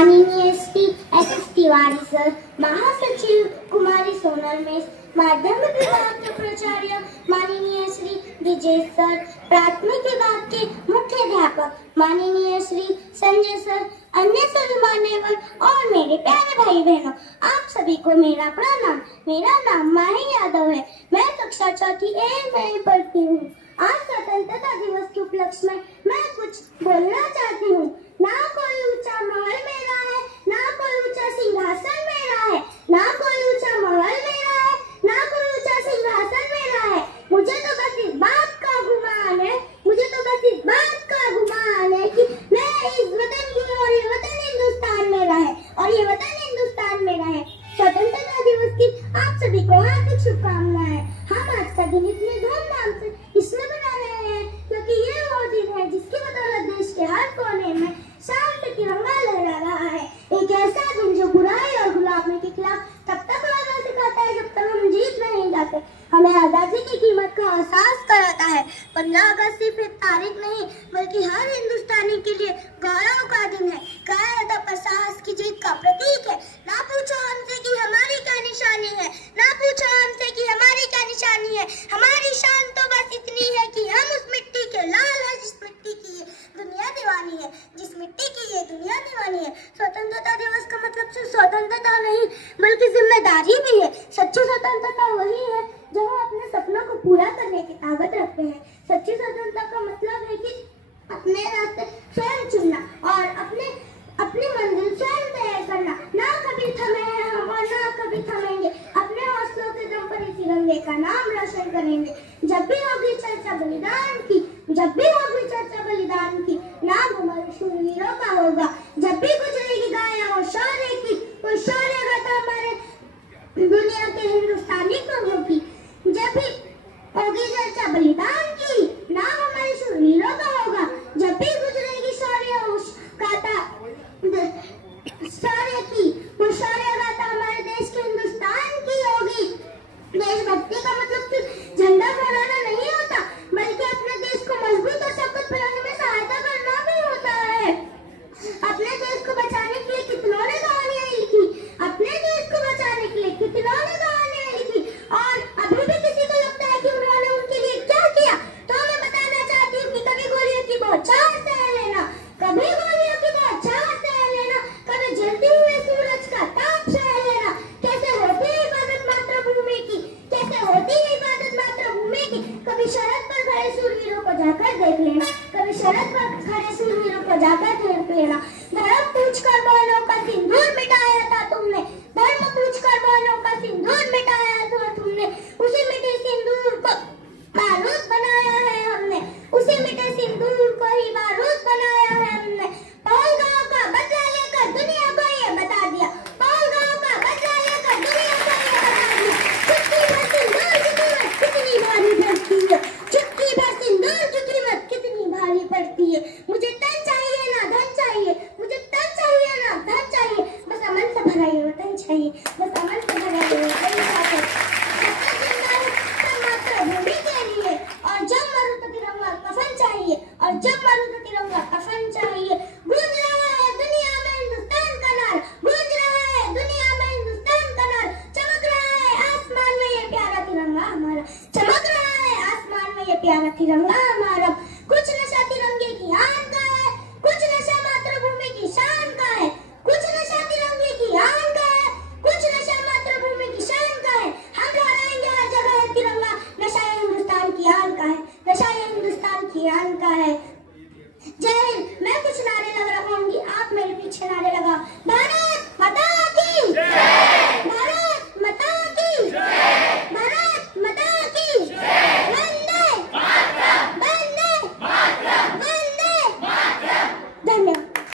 माननीय Shri S Tiwari sir, महासचिव कुमारी Sonal miss, माध्यमिक विभाग के प्राचार्य माननीय श्री विजय सर, प्राथमिक विभाग के मुख्य अध्यापक माननीय श्री संजय सर, अन्य सभी मान्यवर और मेरे प्यारे भाई बहनों, आप सभी को मेरा प्रणाम। मेरा नाम माही यादव है। मैं कक्षा चौथी ए में पढ़ती हूँ। आज स्वतंत्रता दिवस के उपलक्ष्य में मैं कुछ बोलना चाहती हूँ। ना कोई ऊंचा महल मेरा है, ना कोई ऊंचा सिंहासन मेरा है, ना कोई ऊंचा महल मेरा है, ना कोई ऊंचा सिंहासन मेरा है। मुझे तो बस इस बात का गुमान है, मुझे तो बस इस बात का गुमान है कि मैं इस वतन की हूँ और ये वतन हिंदुस्तान मेरा है और ये वतन हिंदुस्तान मेरा है। स्वतंत्रता दिवस की आप सभी को हार्दिक शुभकामनाएं। हम आज का दिन इतने धूमधाम से इसलिए मना रहे हैं क्योंकि ये वो दिन है जिसकी बदौलत देश के हर कोने में शांत तिरंगा लहरा रहा है। एक ऐसा दिन जो बुराई और गुलामी के खिलाफ तब तक लड़ना सिखाता है जब तक हम जीत नहीं जाते। हमें आजादी की कीमत का एहसास कराता है। 15 अगस्त सिर्फ एक तारीख नहीं बल्कि हर हिंदुस्तानी के लिए गौरव का दिन है। कायरता पर साहस की जीत का प्रतीक है। ना पूछो हमसे कि हमारी क्या निशानी है, ना पूछो हमसे कि हमारी क्या निशानी है। हमारी शान तो बस इतनी है कि हम उस मिट्टी के लाल है जिस मिट्टी की ये दुनिया दीवानी है, जिस मिट्टी की ये दुनिया दीवानी है। स्वतंत्रता दिवस का मतलब सिर्फ स्वतंत्रता नहीं बल्कि जिम्मेदारी भी है। सच्ची स्वतंत्रता वही है जब हम अपने सपनों को पूरा करने की ताकत रखते हैं। सच्ची स्वतंत्रता का मतलब है कि अपने रास्ते स्वयं चुनना और अपनी मंजिल स्वयं तय करना। ना कभी थमे हैं हम और ना कभी थमेंगे। अपने हौसलों के दम पर इस तिरंगे का नाम रोशन करेंगे। जब भी होगी चर्चा बलिदान की, जब भी होगी चर्चा बलिदान की, नाम हमारे शूरवीरों का होगा। जब भी गुजरेगी गाया वो शौर्य की, वो शौर्य गाथा हमारे दुनिया के हिंदुस्तानी कौमों की। जब भी होगी चर्चा बलिदान की, नाम हमारे शूरवीरों का होगा। जब भी गुजरेगी शौर्य गाथा शौर्य की, वो शौर्य गाथा हमारे देश के हिंदुस्तान की होगी। देशभक्ति का मतलब सिर्फ झंडा फहराना नहीं होता बल्कि अपने देश को मजबूत और शौकत बनाने में सहायता करना भी होता है। अपने देश को बचाने के लिए कितनों ने कहानियां लिखी, अपने देश को बचाने के लिए कितनों ने कहानियां लिखी और अभी भी किसी को लगता है कि उन्होंने उनके लिए क्या किया तो मैं बताना चाहती हूँ कि कभी गोलियों की बौछार सह लेना, कभी गोलियों की बौछार सह लेना, कभी जलते हुए सूरज का ताप सह लेना। कैसे होती है हिफाजत मातृभूमि की, कैसे होती है हिफाजत मातृभूमि की। कभी सड़क पर खड़े शूरवीरों को जाकर देख लेना, कभी सड़क पर खड़े शूरवीरों को जाकर देख लेना। धर्म पूछकर बहनों का सिंदूर मिटाया था तुमने, धर्म पूछकर बहनों का सिंदूर मिटाया था तुमने। उसी मिटे सिंदूर को बारूद बनाया है हमने, उसी मिटे सिंदूर को ही बारूद बनाया है हमने। पहलगाम का बदला लेकर दुनिया को ये बता दिया, पहलगाम का बदला लेकर दुनिया को ये बता दिया। चुटकी भर सिंदूर की कीमत कितनी भारी पड़ती है, चुटकी भर सिंदूर की कीमत कितनी भारी पड़ती है। मुझे तन चाहिए ना धन चाहिए, मुझे तन चाहिए ना धन चाहिए, बस अमन से भरा ये वतन चाहिए, बस अमन से भरा ये वतन चाहिए। मातृभूमि के लिए और जब मरूं तो तिरंगा कफन चाहिए, और जब मरूं तो तिरंगा कफन चाहिए। गूंज रहा है दुनिया में हिंदुस्तान का नारा, गूंज रहा है दुनिया में हिंदुस्तान का नारा। चमक रहा है आसमान में ये प्यारा तिरंगा हमारा, चमक रहा है आसमान में ये प्यारा तिरंगा